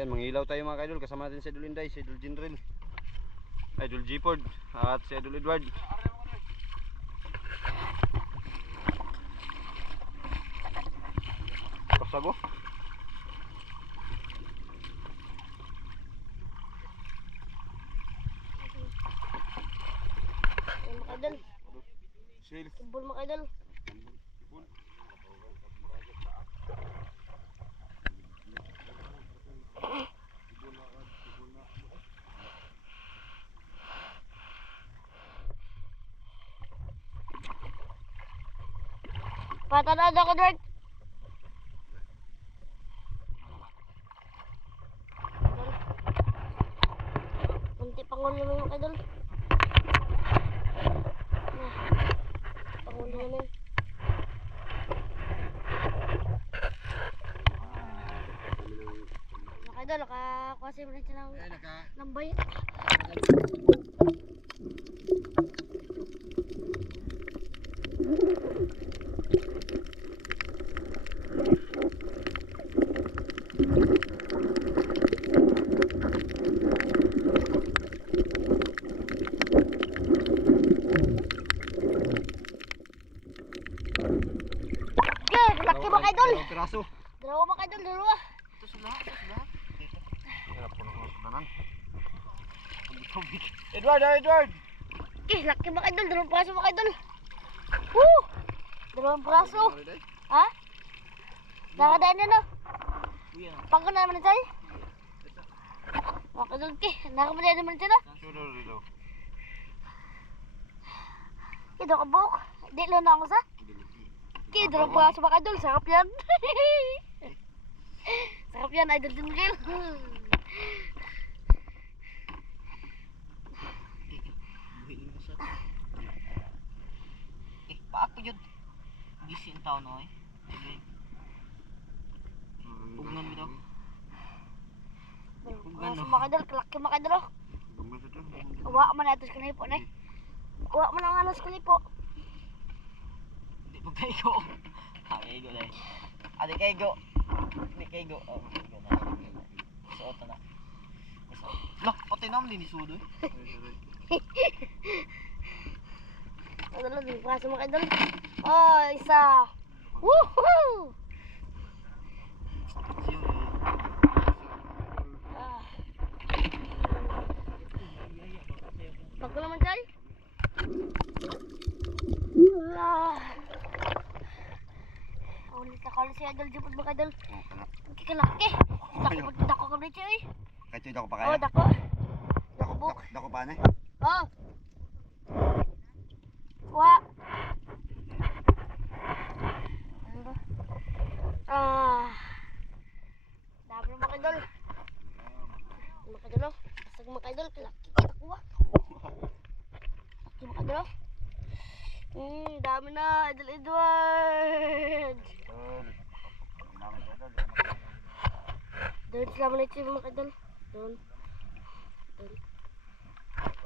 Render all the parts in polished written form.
Yan, mangilaw tayo mga kaidol. Kasama natin si Idol Inday, si Idol Jinril, Idol Gford, at si Idol Edward. Kasago. Mga idol. Ibon mga idol. Patanod ako, Edward. Kunti pangulo naman mga idol. Pangulo naman. Mga idol, nakakuha mo rin siya ng lambay. Laki mga idol. Dalawang piraso. Dalawa mga idol, dalawa. Ito sila. Yan, puno ko sudanan. Edward, Edward! Laki mga idol, dalawang praso mga idol. Woo! Dalawang praso. Ha? Nakadaan na no? Pagod na naman tayo. Mga idol, nakamadaan naman tayo no? Ito ka buhok. Di lang na ako sa? Dalawang praso mga idol, sarap yan. Sarap yan, idol din kayo. Paak yun. Gisin tao no eh. Pugnan mo daw. Praso mga idol, kalaki mga idol. Uwa man natin sa kanipo na eh. Uwa man ang alas kanipo. Hindi pagkaigo. Kaigo na eh. Adi kaigo. Hindi kaigo. Oh, kaigo na. Suot na. Lah, pati naman din isudo eh. Ano lang, di praso mga idol. Oh, isa. Woohoo! Bago naman tayo. Ulit ako ulit si Idol Jupod mga idol. Kikalaki. Dako ka ulit siya eh. Kahit dako pa Oh, kaya? dako. Dako pa na eh? Oh. Kuha. Ano ba? Dami ng mga idol. Mga idol oh. Basag mga idol. Kalaki kita kuha. Laki mga idol oh. Dami na. Idol Edward. Doon sila muna ito mga idol. Doon.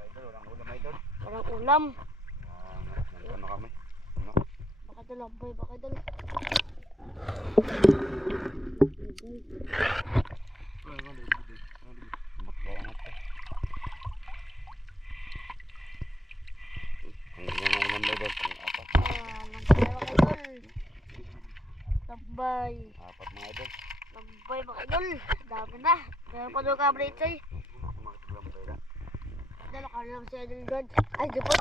Walang ulam idol. Walang ulam. Ano kami? Baka idol lambay. Baka idol. Lambay. Apat mga idol. Lambay mga idol. Dami na. Meron pa doon ka-update sa'yo. Idol, akala lang si Idol God. Ay, Jupod.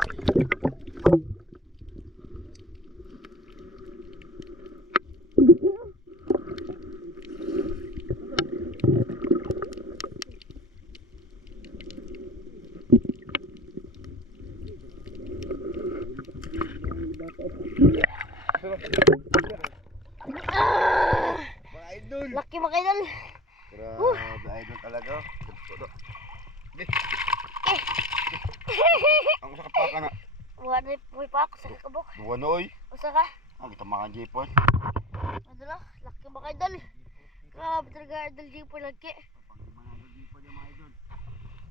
Mga idol! Laki mga idol. Grabe idol talaga. Ang usa ka pa na. Wala pa ako sa kakabok. Duwa na oy. Usa ka? Kita mga J-Port. Idol oh. Laki mga idol. Grabe talaga Idol Jupod lagi.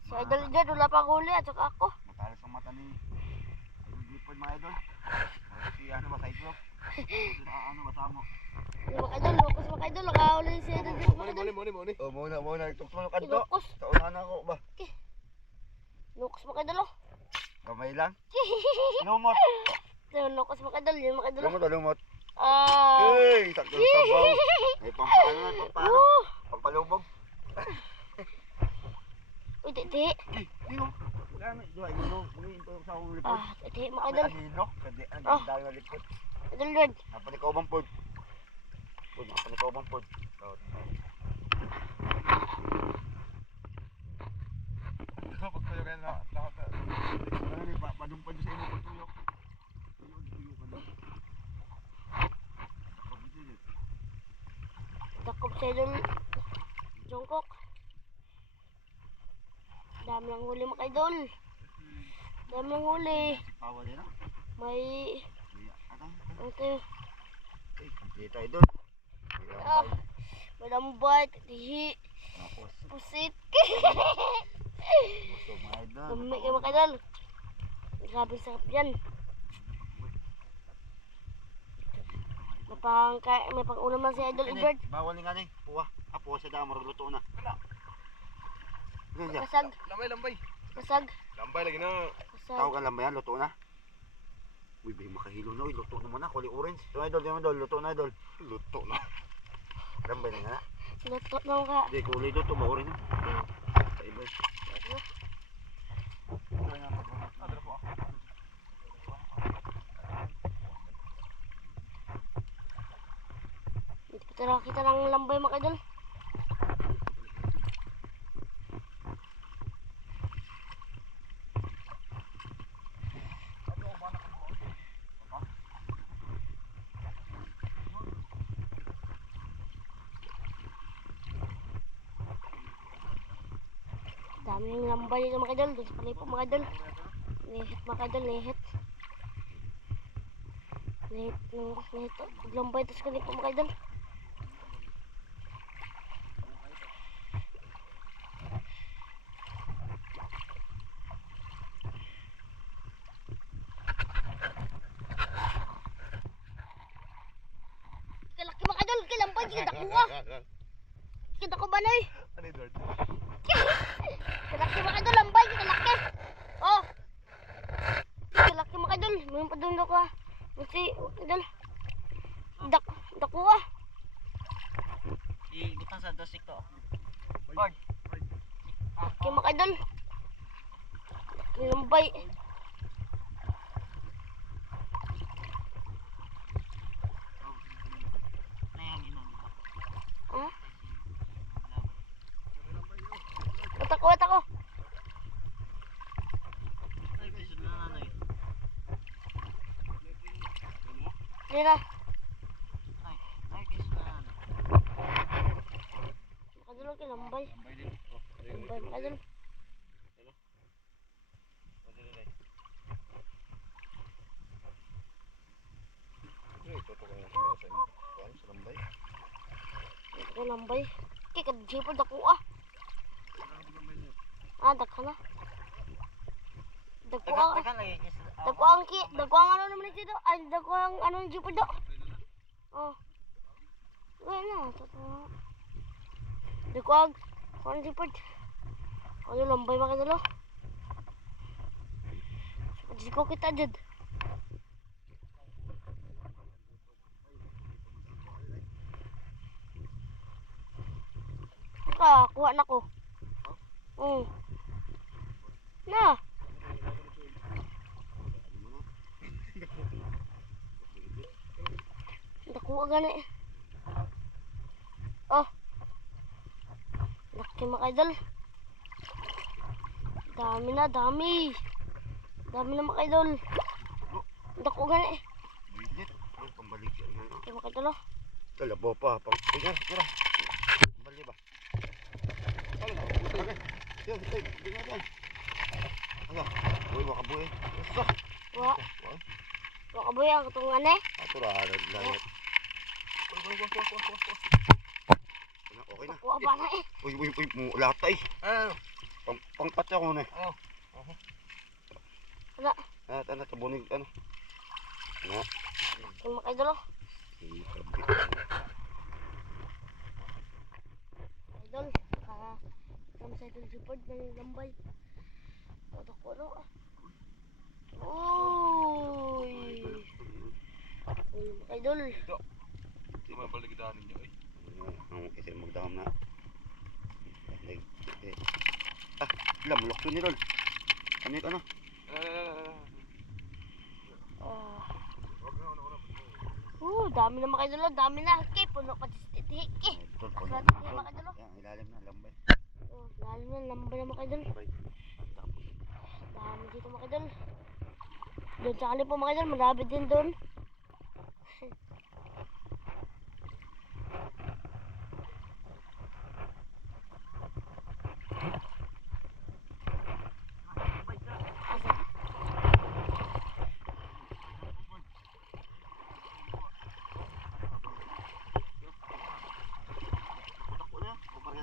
Si Idol dyan, wala pang huli at saka ako. Matalas ang mata ni J-Port mga idol. Si ano ba, Cyclops? Ano basa mo? Mga idol, locos mga idol. Nakahuli si Idol Jeep mga idol. Muni. Oh, muna. Itong kanto. Locos. Taunan ako ba? Locos mga idol oh. Kamay lang. Lumot. Yun, locos mga idol. Yun mga idol. Lumot. Ah. Hey, sakto sa sabaw. May pampano. Pampalubog. Uy, titi. Dino. Wala na. Dino. Ito sa akong lipod. Ah, titi mga idol. Dino. Kasi Oh. ang dami na lipod. Idol Lord. Napanikaw bang pod? Napanikaw bang pod? Pagtuyo kayo na lahat na. Padumpad sa imo pagtuyo. Tuyo ka na. Takop si Idol Jungkook. Dami lang huli mga idol. Dami lang huli. Pawa din na. May... Ano tayo? Kita idol. Ah, malambay, tihi, Tapos. pusit. Gusto mga idol. Dami kayo mga idol. Grabe sarap yan. May pang-ulam na si Idol Edward. Bawal nga ni. Puwa. Puwa sa damo. Luto na. Kasag. Lambay. Kasag. Lambay lagi na. Kasag. Tawag ang lambay yan. Luto na. Uy, bay makahilo na. Uy, luto naman na. Kuli orange. Ito idol. Luto na idol. Luto na. Lambay na nga na. Luto na ka. Hindi, kulay luto ba orange? Sa iba. Dito pa tara kita ng lambay mga idol. Dami ng lambay dito mga idol. Doon sa palipo mga idol. Nihit mga idol, nihit. Nihit. Lambay tapos kalipo mga idol. Kalaki mga idol, kilambay, kita kuha. Kita ko ba na eh? Ano Edward? Kalaki mga idol, lambay, kalaki. Oh. Kalaki mga idol, mayroon pa doon ako ah. Kasi, idol. Dako ah. Ibutang sa dosik to. Lord. Kalaki mga idol. Kalaki lambay. Nayangin na. Ha? Wat ako. Ay, pisod na nanay. Hindi na. Ay, pisod na nanay. Makadulog yung lambay. Lambay din. Lambay, makadulog. Ito ko na sa inyo. Sa lambay. Ito ko lambay. Kaya kadjipod ako ah. Ah, dagka na. Dagko ang ano naman dito. Ay, dagko ang ano ng jipod do. Oh. Gaya na. Dagko ang ano ng jipod. Ano lambay makadalo. Dito kita dyan. Kuha na ko. Na. Nakuha gani. Oh. Laki mga idol. Dami na, dami. Dami na mga idol. Nakuha gani. Bilit. Ang pambalik siya. Laki mga idol oh. Talabo pa. Tira. Pambali ba? Okay. Yan, tingnan. Ano? Uy, makabuhi. Asa? Wakaboy ang katungan eh. Ato ra lahat. Uy. Okay na. Nakuha ba na eh. Uy, latay. Ano? Pangpat ako na. Wala. Ano tabunig ano? Na. Laki mga idol oh. Idol, kami sa idol support ng lambay. Toto ko no. Uy, mga idol. Di ba balik daan ninyo eh? Ang kasi magdahom na. Lamulok to ni Rol. Ano yung ano? Dami na mga idol, dami na. Hiki, puno pa titihik eh. Aswat na mga idol. Yan, ilalim na, lambay. Lalo na lambay na mga idol. Dami dito mga idol. Doon sa kali po mga idol, marami din doon.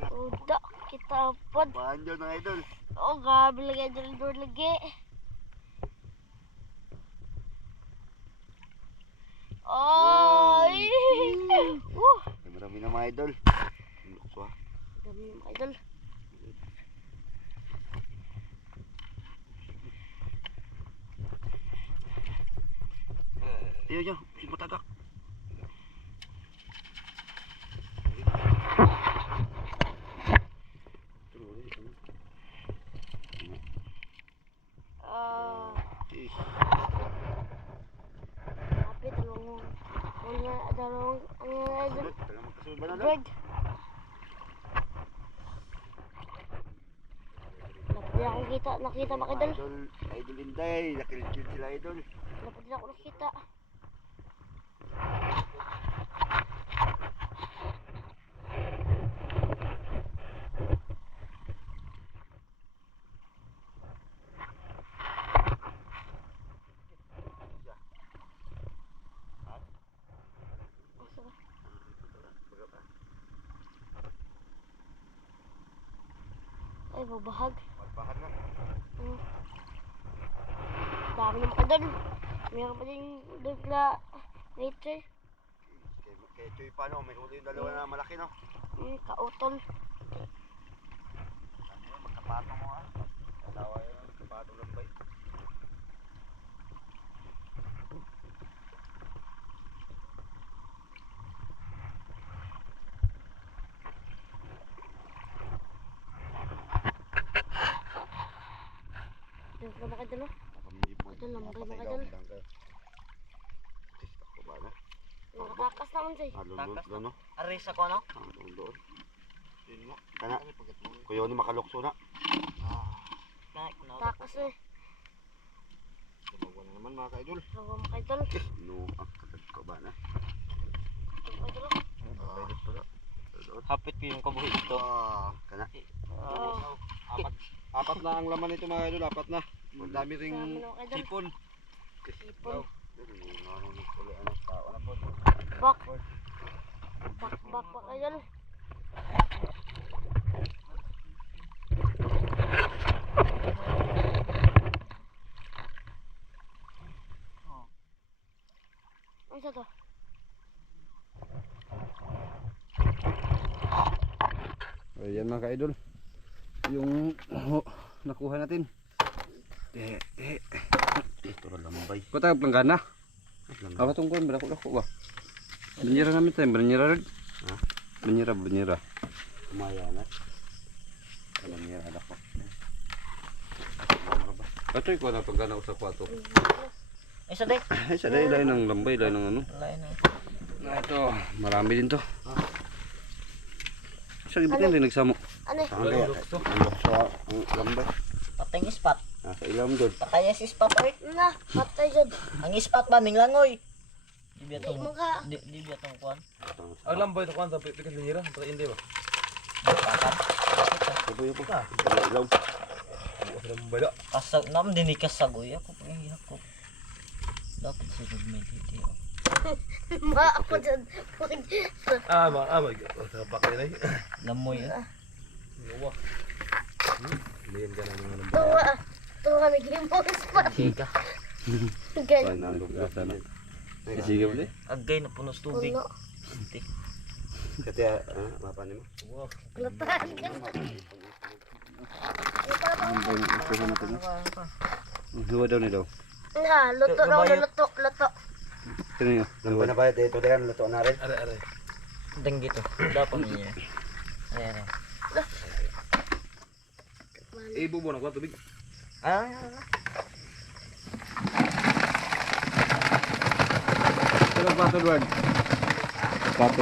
Uda, kita pod. Banjo na idol. Oh, grabe lagi idol doon lagi. Ay! Marami na mga idol. Lukso ha. Dami na mga idol. Ayaw nyo, si matagak. Kapit, dalawang idol. Bird. Lapit akong nakita mga idol. Idol Inday, nakilitid sila idol. Lapit din ako nakita. Ay, babahag. Magbahan na. Dami ng mga idol. Meron pa din doon na nature. Kaya ito yung paano, may huli yung dalawa na malaki no? Kautol. Ano yun, magkapatong mo ha? Katawa yun, magkapatong lambay. Doon ka mga idol. Ito lambay mga idol. Nakatakas naman siya. Takas no? Aris ako no? Doon. Kana, kuya ni makalukso na. Takas eh. Tumawa na naman mga ka-idol. Tawa mga idol. No, ang katagka ba na? Ito mga idol. Pwede pala. Hapit ko yung kabuhi ito. Kana. Apat na ang laman nito mga idol, apat na. Dami Dami ring ng mga idol. hipon. Ipon. Bak. Bak mga idol. Ano sa to? Ayan mga ka-idol. Yung nakuha natin. Ito na lambay. Kota planggana. Ako tungkuan berako-lako ba? Banyera namin tayo, banyera rin. Ha? Banyera. Kumaya na. Alam niya ada ko. Ito ko na planggana sa kwato. Isa day. Ay, sa dahil ng lambay, dahil ng ano. Lain na. Na ito, marami din to. Sa gibitin din nagsamo. Ano eh? Ang lukso ang lambay. Patay ang ispat. Nasa ilam doon. Patay ang ispat oy. Na, patay dyan. Ang ispat ba ning langoy? Di biya Di tong mga di biya tong kuan. Ang lambay ito kwan sa pikas banyera, sa hindi ba? Pakan. Yupo. Ilaw. Lambay da. Kasag nam din ikasagoy ako pang ko. Dapat sa may dito. ma ako dyan. Ama, sa bakay na. Lamoy. Uwa. Liyan ka na mga lambay. Tuwa. Tuwa naging mo spot. Kika. Ganyan. Naluglas na. Sige boleh. Agay na punos tubig. Puno. Hindi. Kaya, mapanin mo. Wow. Latahan ka. Ang ikuha natin. Hiwa daw ni daw. Nga, luto daw, luto. Sino yun? Ano na ba? Ito din, luto na rin. Are. Dang gitu. Dapat niya. Ayan. Ibubo na ko tubig. Ah. Pero pato Edward. Pato.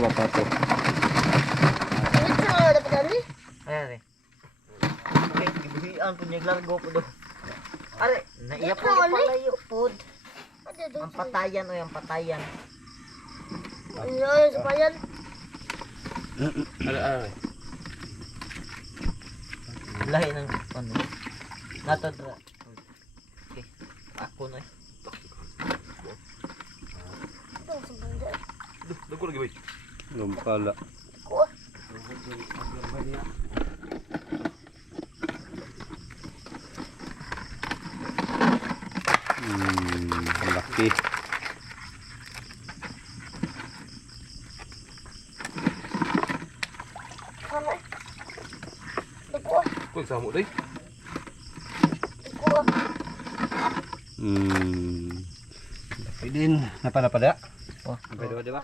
Ano sa dapat dali? Ayan. Okay, gibuhian po niya largo po do. Are, naiya po Ikaw, ni palayo pod. Ano Ang patayan o yung patayan. sa bayan? Are. Lahi ng ano. Nato dra. Okay. Ako na. Ito sa banda. Dako lagi bay. Lumpala. Ko. Laki. Ano? Ko. Kuy samo day. Ko. Laki din. Napala-pada. Oh. Pwede ba, di ba?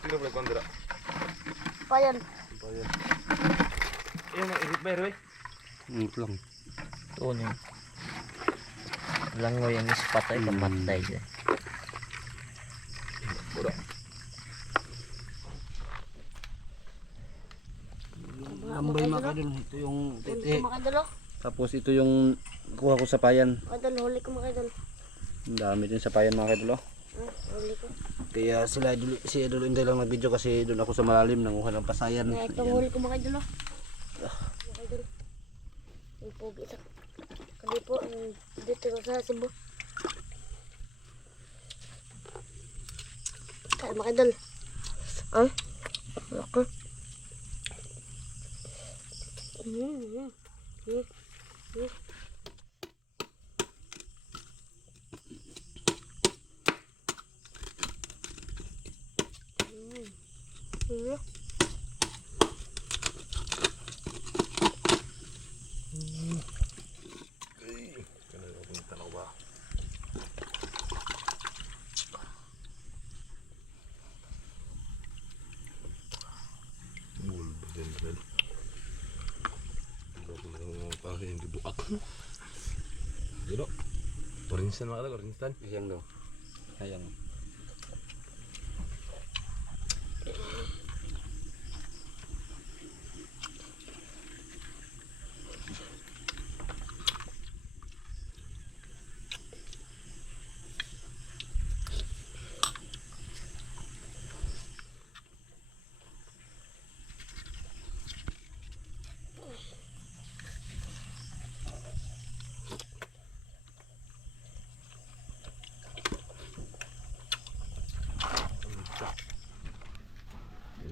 Sino ba nagkondra? Bayan. Yan ang irit bayro eh. Lang. Tuon yun. Langoy yung ispat ay kamatay siya. Lambay mga kadol. Ito yung tete. Makadalo. Tapos ito yung kuha ko sa payan. Makadalo, huli ko makadalo. Ang dami din sa payan mga kadol. Huli ko. Kaya si Idol hindi lang nag-video kasi doon ako sa malalim nanguha ng pasayan. Na itong huli ko makadalo. Makadalo. Yung pogi sa kalipo. Dito ko sa Cebu. Kaya makadalo. Ah? Ako. Orinsan mga kadol, orinsan. Sayang daw. Sayang.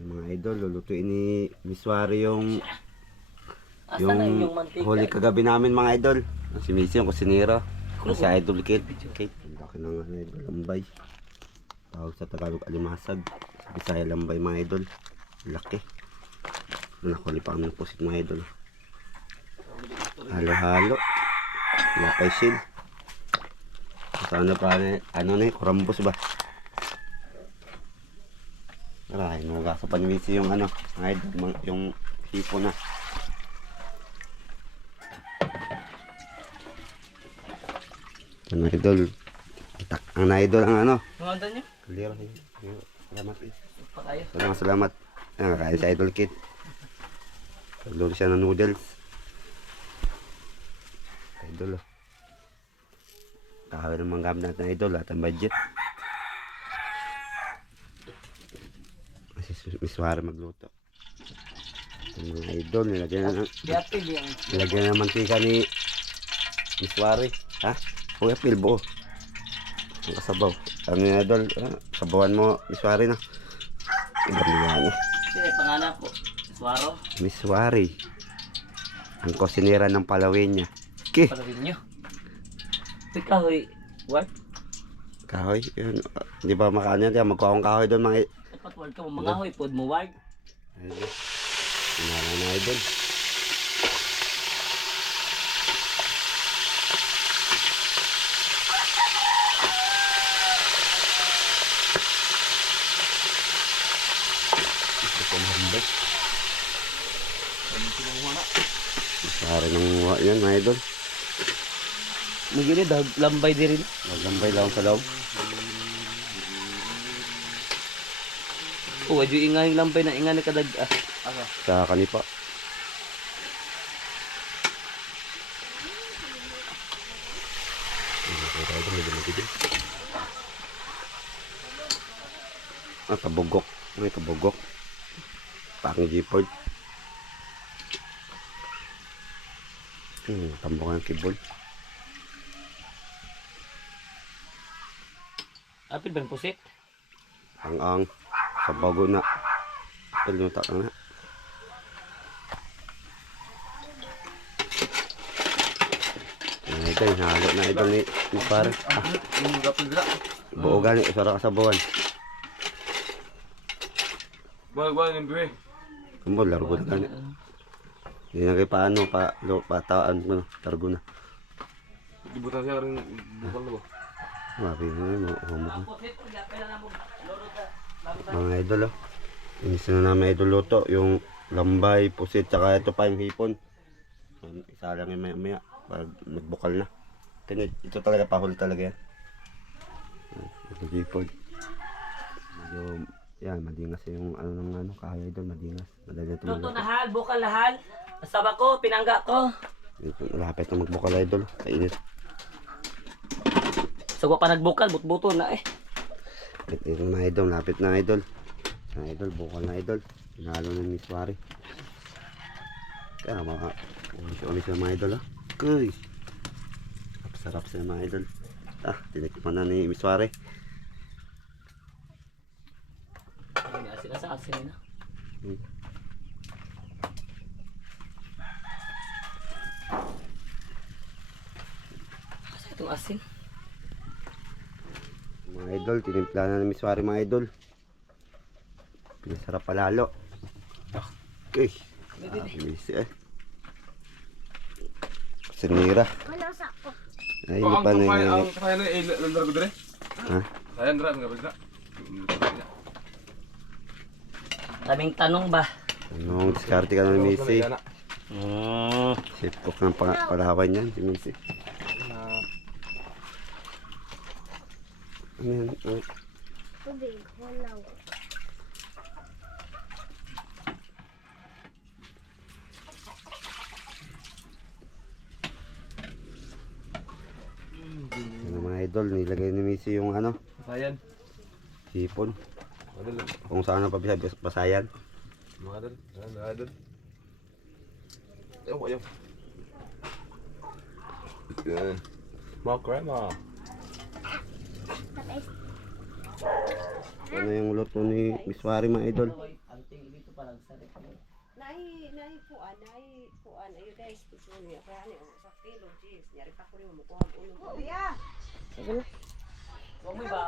Mga idol, lulutuin ni Miss Wari yung Asa na yung mantika? huli kagabi namin mga idol. Si Missy yung kusinero. Si Idol Kate. Ang laki ng idol, lambay. Tawag sa Tagalog alimasag. Sa Bisaya lambay mga idol. Laki. Nakuli pa kami ng pusit mga idol. Halo-halo. Lapay shield. Sana pa ano na kurambos ba? Aray, nagasa pa ni Missy yung ano, mga idol, yung hipo na. Ano idol? Ang idol ang ano? Mga niyo? Clear. Salamat eh. Pa kayo. Salamat. Ayan, kakain si Idol Kit. Nagluto siya ng noodles. Idol oh. Kakawin ng mga gamit natin idol, lahat ang budget. Kasi Miss Wari magluto. Ang mga idol, nilagyan ng mantika ni Miss Wari. Ha? Uy, apil buo. Ang kasabaw. Ano yung idol? Sabawan mo, Miss Wari na. Ibang niya. Sino pangalan ko? Swaro? Miss Wari. Ang kusinera ng Palawin niya. Okay. Palawin nyo. Ikaw, what? Kahoy, yun. Hindi ba makaano yan? Magkuha akong kahoy doon mga... Patward ka mo mga hoy, pod mo wag. Ayun. Sinala na idol. Ito po mahambay. Sari ng uwa yan mga idol. Magini lambay di rin. Maglambay lang sa loob. Oh, adyo ingay lambay na ingay kadag Sa kanipa. Ah, kabugok. May kabugok. Pang G-Port. Tambok ang keyboard. Apil ban pusit. Ang sa bago na. Pelutak na. Ito yung halo na idol ni pare. Buo gani, isara ka sa buwan. Wag ng biwe. Kumbol, largo na gani. Hindi na kayo paano, pataan mo, largo na. Ibutan siya rin bukal na ba? Mapi na yun, humok na. Mga idol oh. Inis na namin idol luto, yung lambay, pusit, tsaka ito pa yung hipon. Isa lang yung maya-maya, pag nagbukal na. Ito talaga, pahuli talaga yan. Ito hipon. Medyo, yan, madingas yung kaya idol, madingas. Madali na Luto tumagal. na hal, bukal na hal. Asaba ko, pinangga ko. Ito, malapit na magbukal idol, kainit. Sagwa pa nagbukal, but-buto na eh. Ito na idol, lapit na idol. Na idol, bukal na idol. Pinalo na ni Suwari. Kaya umis na mga idol ah. Uy. Sarap sila mga idol. Tinikman na ni Miswari. May asin na sa asin na. Asa itong asin? Mga idol, tinimpla na ni Miswari mga idol. Pinasarap palalo. Okay. Misi eh. Sinira. Walang sakto. Ay, hindi pa na yun. Ang kaya na ilalaro ko dire. Ha? Kaya ndra nga ba? Daming tanong ba? Anong diskarte ka na ni Missy? Hmm. Chef cook ng palawan yan, si Missy. Ano yan? Tubig, walaw. Ano mga idol, nilagay ni Missy yung Sayan. sipon. Madal. Kung saan ang pabisa, basayan. Madal. Madal. Ayaw. Yan. Mga krema. Ano yung luto ni Miswari mga idol? Anting dito pa lang sa Nai kuan ayo guys puso niya kaya ani sa kilo cheese nyari pa ko rin mo kuha ulo ko ya Huwag mo ba?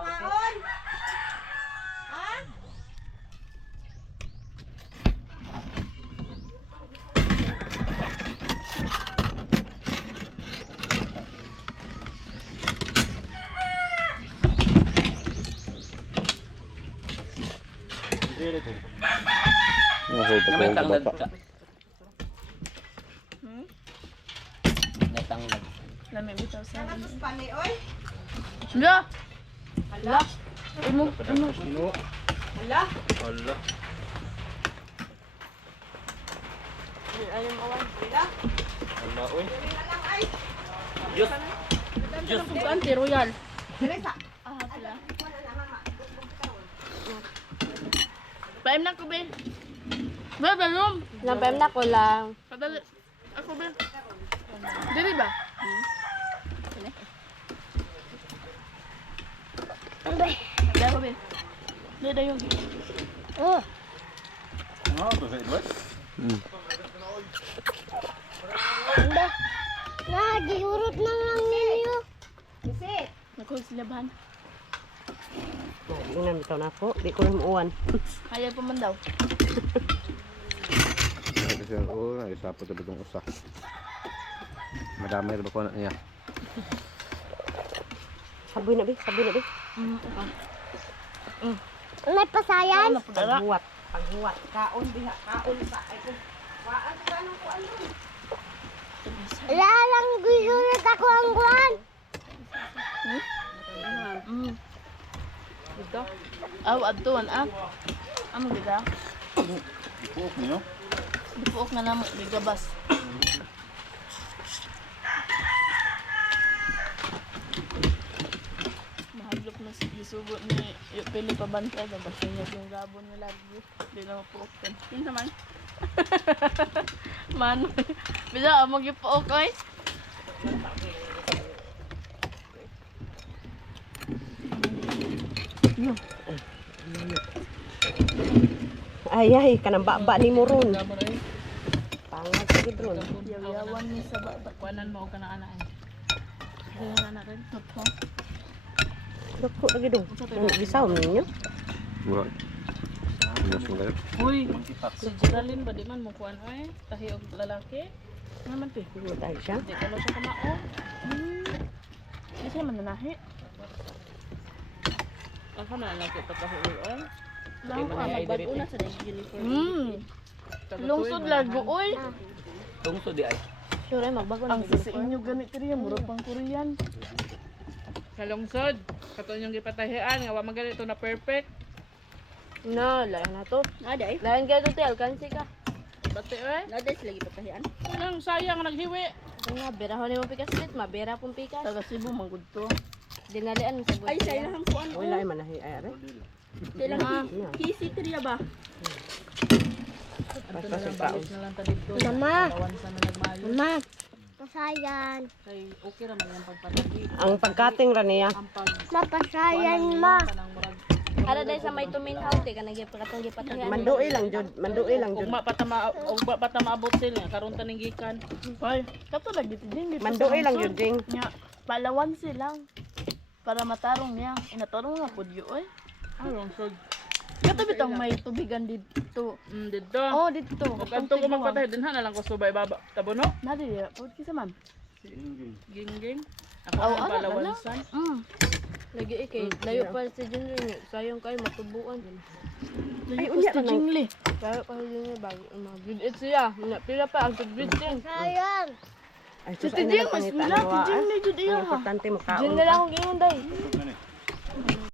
May tanglag ka. May tanglag. Lami bitaw sa ano. pani oy Hala! Hala! Ano? hala Hala. Ayaw mo awan. Hala oy. Diyos! Diyos ko anti royal. Teresa Ah, pala. Paim na ko be. Ba, balom. Lampem na ko lang. Padali. Ako be. Dili ba? Ano ba? Dili ako be. Dili yung. Oh, ano ba? Giurot na lang ninyo. isi Nakuha sila bahan. Inam ito na ako. Di ko rin muuwan. Ayaw pa man daw. Kasi oo, isapo sa bitong usa. Madami ba ko na niya. Saboy na, Bi. Saboy na, Bi. May pasayan. Ano po dala? Paghuwat. Paghuwat. Kaon, Bi. Kaon sa. Ay, kung waan ka anong kuan doon. Lalang gusulit ako ang kuhan. Dito? Aw, adtuan ah. Amo gida? Puok niyo? Dipuok na namo, gigabas. Mahaglok na si Gisugo ni Pili Pabantay. Babasa niya yung gabon niya lagi. Hindi na mapuok kan. Yun naman. Mano. Bisa, amag yung puok ay. Ay, ay. Kanang baba ni mo ron. Pangag sa gidron. Yaw-yawan ni sa baba. Kuanan mo ka na anaan. Kaya na rin. Totoo. Dako lagi dong. Gisaw ninyo. Wala. Mas mo kayo. Uy, si Geraldine ba di man mo kuan ay? Tahi og lalaki. Naman ti. Tayo siya. Di ka lang siya kamao. Di siya mananahi. Ako na lalaki pagkahuloy. Lang ko magbag una sa uniform. Lungsod lago oy. Tungso di ay. Sure magbago na. Ang sa inyo ganit rin murag pang Korean. Kalungsod, kato yung gipatahian, nga wa magalito na perfect. Na, lain na to. Ada eh. Lain ka to te, alkansi ka. Bati eh. Ada lagi patahian. Nang sayang naghiwi. Nga, berahon ni mo pikas ulit, mabera pong pikas. Taga Cebu, manggod to. Dinalian mo sa buhay. Ay, saya lang kuan. Wala ay manahi ay are. Silang kisi triya ba? Basta sa kaon. Na lang ta dito. Mama. Kawan sa na nagmayo. Mama. Pasayan. Kay okay ra man yung pagpatagi. Ang pagkating ra niya. Ang pag Mapasayan ma. kanang murag. Ara dahil sa may tuminhaw, te, ka nagipakatong gipatahian. Manduoy lang jud, manduoy lang jud. Ugma pa ta maabot sila karon ta ning gikan. Hoy, kato lagi din. Manduoy lang jud ding. Nya, palawan silang. Para matarong niya. Inatarong nga po diyo, oy. Kalungsod. Kato bitang may tubigan dito. Dito. Oh, dito. Ug adto ko magpatahi dinha na lang ko subay baba. Tabono? Nadi, pud kisa man. Gingging. Ako Aw, ang ano, palawansan. Lagi kay layo pa si Junri. Sayang kayo matubuan. Ay, Layo unya pa ka si nang- Jingli. Layo pa si Jingli bago mag-grade 8 siya. Pila pa ang grade 10. Sayang. Ay, Si sus, ay Jing, mas nalapangita pila na si wa. Jingli jud iya. Ang importante mo kaon. Jingli lang ang ingon day.